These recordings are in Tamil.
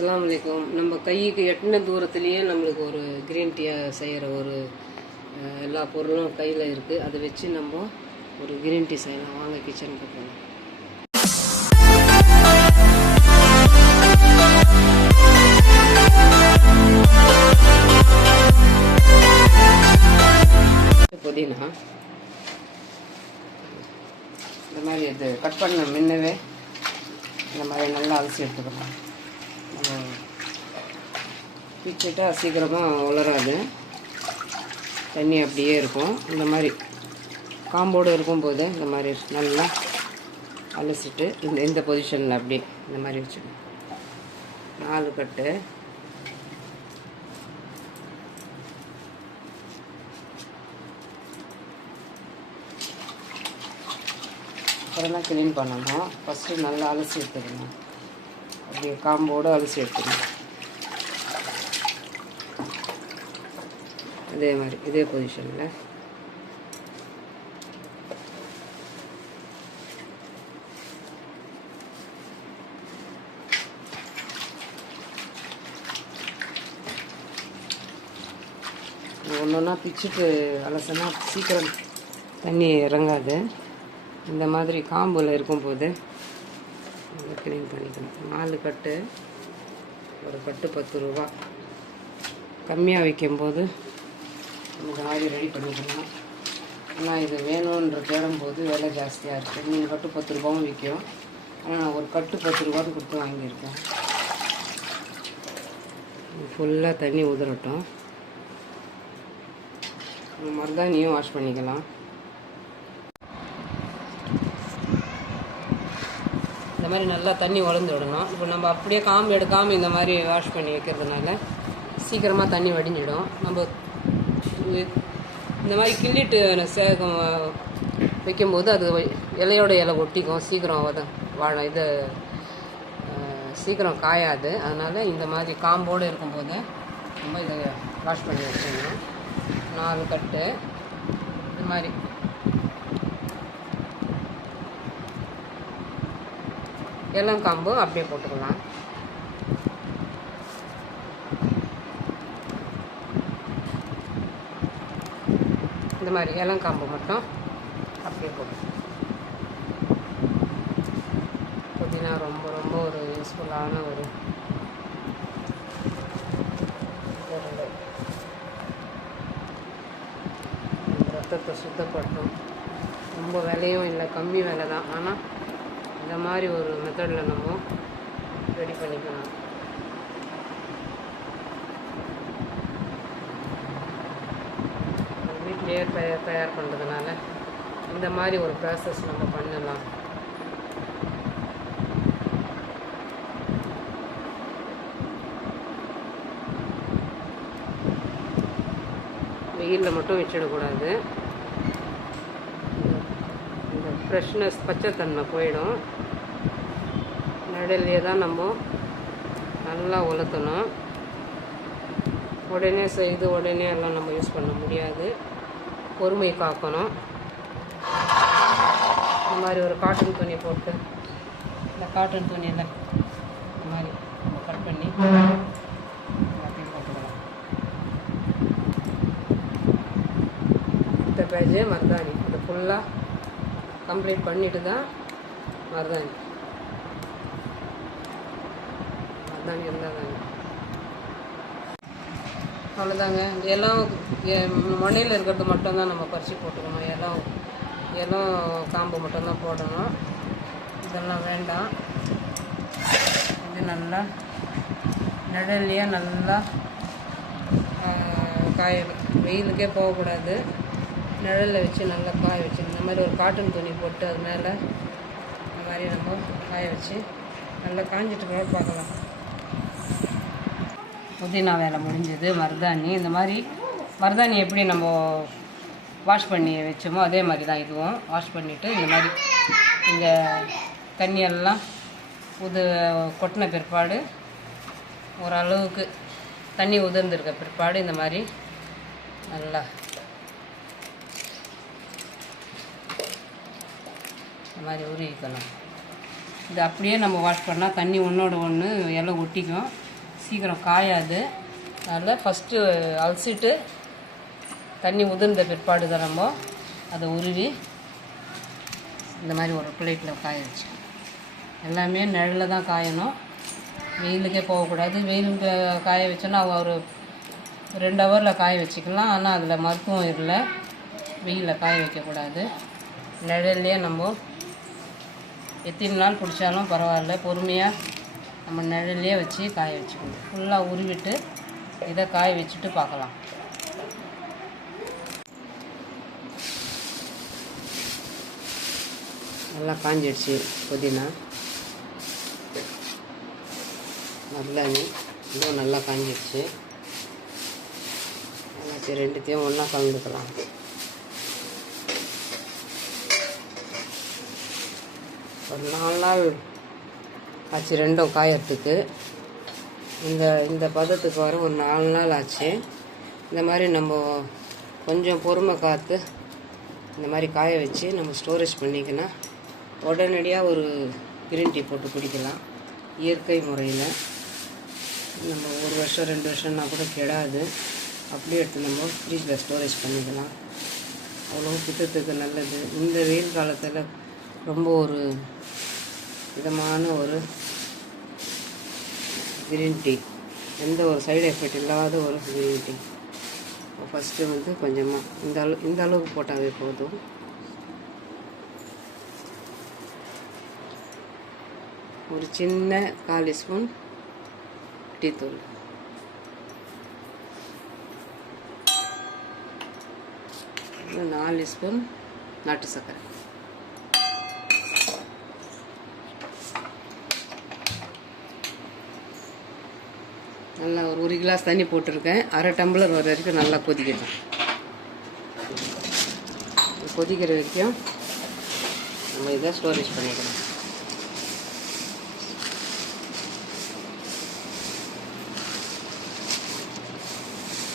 அஸ்ஸலாமு அலைக்கும். நம்ம கைக்கு எட்டின தூரத்துலேயே நம்மளுக்கு ஒரு க்ரீன் டீயாக செய்கிற ஒரு எல்லா பொருளும் கையில் இருக்குது. அதை வச்சு நம்ம ஒரு க்ரீன் டீ செய்யலாம். வாங்க கிச்சனுக்கு போகலாம். புதினா இந்த மாதிரி இது கட் பண்ண முன்னவே இந்த மாதிரி நல்லா அலசி எடுத்துக்கலாம். பிச்சுட்டா சீக்கிரமாக உலராது, தண்ணி அப்படியே இருக்கும். இந்த மாதிரி காம்போடு இருக்கும்போது இந்த மாதிரி நல்லா அலசிட்டு இந்த பொசிஷனில் அப்படியே இந்த மாதிரி வச்சுக்கணும். 4 கட்டு அப்புறம் தான் க்ளீன் பண்ணணும். ஃபஸ்ட்டு நல்லா அலசி எடுத்துக்கணும். அப்படியே காம்போடு அலசி எடுத்துக்கணும். அதே மாதிரி இதே பொசிஷனில் ஒன்றா பிச்சுட்டு அலசினா சீக்கிரம் தண்ணி இறங்காது. இந்த மாதிரி காம்பில் இருக்கும்போது க்ளீன் பண்ணிக்கணும். 4 கட்டு, ஒரு கட்டு 10 ரூபா. கம்மியாக வைக்கும்போது நமக்கு ஆவி ரெடி பண்ணிக்கலாம். ஆனால் இது வேணுன்ற தேடும்போது விலை ஜாஸ்தியாக இருக்குது. 3 கட்டு 10 ரூபாவும் விற்கும். ஆனால் நான் ஒரு கட்டு 10 ரூபான்னு கொடுத்து வாங்கியிருக்கேன். ஃபுல்லாக தண்ணி உதிரட்டும். மருதாணியும் வாஷ் பண்ணிக்கலாம். இந்த மாதிரி நல்லா தண்ணி உலர்ந்து விடணும். இப்போ நம்ம அப்படியே காம்பு எடுக்காமல் இந்த மாதிரி வாஷ் பண்ணி வைக்கிறதுனால சீக்கிரமாக தண்ணி வடிஞ்சிடும். நம்ம இந்த மாதிரி கிள்ளிட்டு வைக்கும்போது அது இலையோட இலை ஒட்டிக்கும், சீக்கிரம் வாழை இது சீக்கிரம் காயாது. அதனால் இந்த மாதிரி காம்போடு இருக்கும்போது நம்ம இதை வாஷ் பண்ணி வச்சுக்கணும். 4 கட்டு இது மாதிரி இளங்காம்பு அப்படியே போட்டுக்கலாம். இந்த மாதிரி இளங்காம்பு மட்டும் அப்படியே போட்டுக்கலாம். புதினா ரொம்ப ரொம்ப ஒரு யூஸ்ஃபுல்லான ஒரு ரத்தத்தை சுத்தப்படுத்தும். ரொம்ப விலையும் இல்லை, கம்மி விலை தான். ஆனால் இந்த மாதிரி ஒரு மெத்தடில் நம்ம ரெடி பண்ணிக்கலாம். வீட்டிலேயே தயார் பண்ணுறதுனால இந்த மாதிரி ஒரு ப்ராசஸ் நம்ம பண்ணலாம். வெயிலில் மட்டும் வச்சிடக்கூடாது. இந்த ஃப்ரெஷ்னஸ் பச்சைத்தன்மை போயிடும். நடுலையே தான் நம்ம நல்லா உலர்த்தணும். உடனே செய்து உடனே எல்லாம் நம்ம யூஸ் பண்ண முடியாது. பொறுமை காக்கணும். இந்த மாதிரி ஒரு காட்டன் துணி போட்டு இந்த காட்டன் துணியில் இந்த மாதிரி கட் பண்ணி எல்லாத்தையும் போட்டுக்கலாம். இந்த பேஜ் மருதாணி அதை ஃபுல்லாக கம்ப்ளீட் பண்ணிட்டு தான் மருதாணி இருந்தால் தாங்க. அவ்வளோதாங்க. எல்லாம் மண்ணில் இருக்கிறது மட்டும்தான் நம்ம பறித்து போட்டுக்கணும். எல்லாம் காம்பு மட்டும்தான் போடணும். இதெல்லாம் வேண்டாம். இது நல்லா நிழல்லையே நல்லா காய வெயிலுக்கே போகக்கூடாது. நிழலில் வச்சு நல்லா காய வச்சு இந்த மாதிரி ஒரு காட்டன் துணி போட்டு அது மேலே இந்த மாதிரி நம்ம காய வச்சு நல்லா காஞ்சிட்டு கூட பார்க்கலாம். புதினா வேலை முடிஞ்சது. மருதாணி இந்த மாதிரி மருதாணி எப்படி நம்ம வாஷ் பண்ணி வச்சோமோ அதே மாதிரி தான் இதுவும் வாஷ் பண்ணிவிட்டு இந்த மாதிரி இந்த தண்ணியெல்லாம் கொட்டின பிற்பாடு ஓரளவுக்கு தண்ணி உதிர்ந்துருக்க பிற்பாடு இந்த மாதிரி நல்லா இந்த மாதிரி உருவிக்கணும். இது அப்படியே நம்ம வாஷ் பண்ணால் தண்ணி ஒன்றோட ஒன்று எல்லாம் ஒட்டிக்கும். சீக்கிரம் காயாது. அதனால் ஃபஸ்ட்டு அலசிட்டு தண்ணி உதிர்ந்த பிற்பாடு தான் நம்ம அதை உருவி இந்த மாதிரி ஒரு பிளேட்டில் காய வச்சுக்கணும். எல்லாமே நிழலில் தான் காயணும், வெயிலுக்கே போகக்கூடாது. வெயிலுக்கு காய வச்சோன்னா ஒரு 2 ஹவரில் காய வச்சுக்கலாம். ஆனால் அதில் மருத்துவம் இல்லை, வெயிலில் காய வைக்கக்கூடாது. நிழல்லையே நம்ம எத்தனை நாள் பிடிச்சாலும் பரவாயில்ல, பொறுமையாக நம்ம நிழல்லையே வச்சு காய வச்சுக்கணும். ஃபுல்லாக உருவிட்டு இதை காய வச்சுட்டு பார்க்கலாம். நல்லா காஞ்சிடுச்சு. புதினா, மருதாணி இன்னும் நல்லா காஞ்சிடுச்சு. எல்லாத்தையும் ரெண்டுத்தையும் ஒன்றா கலந்துக்கலாம். ஒரு 4 நாள் ஆச்சு ரெண்டும் காயறதுக்கு. இந்த பதத்துக்கு வர ஒரு 4 நாள் ஆச்சு. இந்த மாதிரி நம்ம கொஞ்சம் பொறுமை காத்து இந்த மாதிரி காய வச்சு நம்ம ஸ்டோரேஜ் பண்ணிக்கலாம். உடனடியாக ஒரு கிரீன் டீ போட்டு குடிக்கலாம். இயற்கை முறையில் நம்ம 1 வருஷம் 2 வருஷம்னா கூட கெடாது. அப்படியே எடுத்து நம்ம ஃப்ரிட்ஜில் ஸ்டோரேஜ் பண்ணிக்கலாம். அவ்வளோ பித்தத்துக்கு நல்லது. இந்த வெயில் காலத்தில் ரொம்ப ஒரு விதமான ஒரு கிரீன் டீ, எந்த ஒரு சைடு எஃபெக்ட் இல்லாத ஒரு கிரீன் டீ. ஃபஸ்ட்டு கொஞ்சமாக இந்த அளவுக்கு போட்டாவே போதும். ஒரு சின்ன 1/4 ஸ்பூன் டீத்தூள், ஒரு 4 ஸ்பூன் நாட்டு சர்க்கரை, நல்லா ஒரு 1 கிளாஸ் தண்ணி போட்டிருக்கேன். 1/2 டம்ளர் வர வரைக்கும் நல்லா கொதிக்கணும். கொதிக்கிற வரைக்கும் நம்ம இதை ஸ்டோரேஜ் பண்ணிக்கலாம்.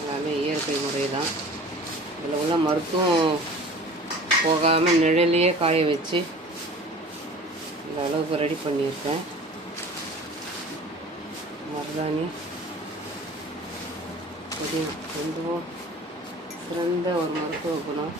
எல்லாமே இயற்கை முறை தான். இதில் உள்ள மருத்துவம் போகாமல் நிழலையே காய வச்சு இந்த அளவுக்கு ரெடி பண்ணியிருக்கேன். மருதாணி கொஞ்சம் சிறந்த ஒரு மருத்துவ குணம்.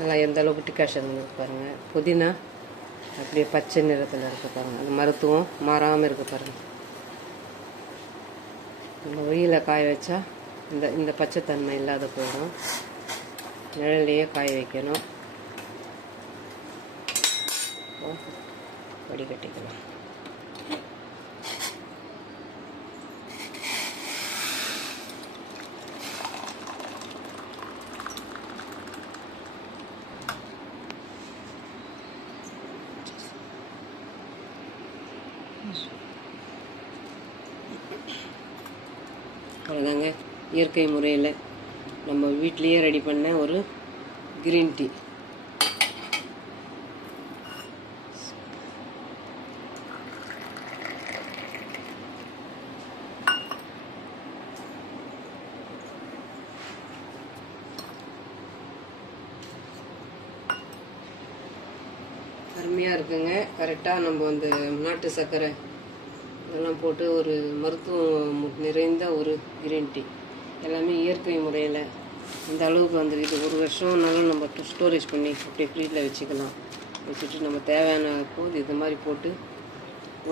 நல்லா எந்த அளவுக்கு டிகாஷன் இருக்கு பாருங்கள். புதினா அப்படியே பச்சை நிறத்தில் இருக்க பாருங்கள். அந்த மருத்துவம் மாறாமல் இருக்க பாருங்கள். நம்ம வெயிலில் காய வச்சா இந்த பச்சைத்தன்மை இல்லாத போயிடும். நிழலையே காய வைக்கணும். வடிகட்டிக்கலாம். அவ்வளோதாங்க, இயற்கை முறையில் நம்ம வீட்லேயே ரெடி பண்ண ஒரு கிரீன் டீ. அருமையாக இருக்குங்க. கரெக்டாக நம்ம நாட்டு சர்க்கரை இதெல்லாம் போட்டு ஒரு மருத்துவம் நிறைந்த ஒரு கிரீன் டீ. எல்லாமே இயற்கை முறையில் இந்த அளவுக்கு இது 1 வருஷம்னாலும் நம்ம ஸ்டோரேஜ் பண்ணி அப்படியே ஃப்ரிட்ஜில் வச்சுக்கலாம். வச்சுட்டு நம்ம தேவையான போது இது மாதிரி போட்டு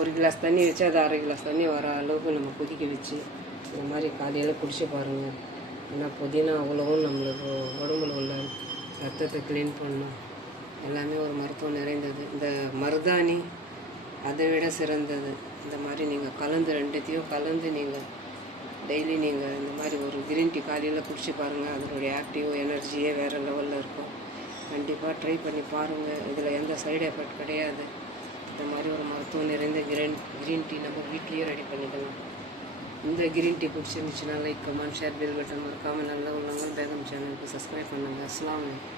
1 கிளாஸ் தண்ணி வச்சு அது 1/2 கிளாஸ் தண்ணி வர அளவுக்கு நம்ம கொதிக்க வச்சு இந்த மாதிரி காலையில் குடிச்சு பாருங்கள். ஏன்னா புதினா அவ்வளவும் நம்மளுக்கு உடம்புல உள்ள ரத்தத்தை க்ளீன் பண்ணணும். எல்லாமே ஒரு மருத்துவம் நிறைந்தது. இந்த மருதாணி அதை விட சிறந்தது. இந்த மாதிரி நீங்கள் கலந்து ரெண்டுத்தையும் கலந்து நீங்கள் டெய்லி நீங்கள் இந்த மாதிரி ஒரு க்ரீன் டீ காலையில் குடிச்சு பாருங்கள். அதனுடைய ஆக்டிவ் எனர்ஜியே வேறு லெவலில் இருக்கும். கண்டிப்பாக ட்ரை பண்ணி பாருங்கள். இதில் எந்த சைடு எஃபெக்ட் கிடையாது. இந்த மாதிரி ஒரு மருத்துவம் நிறைந்த க்ரீன் டீ நம்ம வீட்லேயே ரெடி பண்ணிக்கலாம். இந்த க்ரீன் டீ பிடிச்சிருந்துச்சுன்னா like, comment, share, bell button மறக்காமல் நல்ல உள்ளவங்க பேகம் சேனலுக்கு சப்ஸ்கிரைப் பண்ணுங்கள். அஸ்ஸலாமு அலைக்கும்.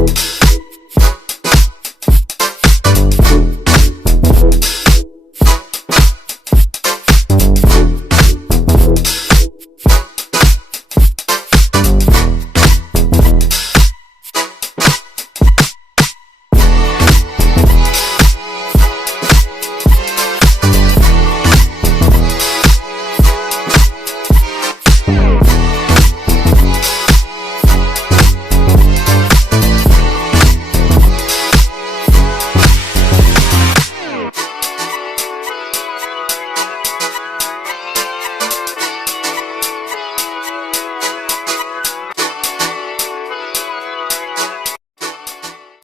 you.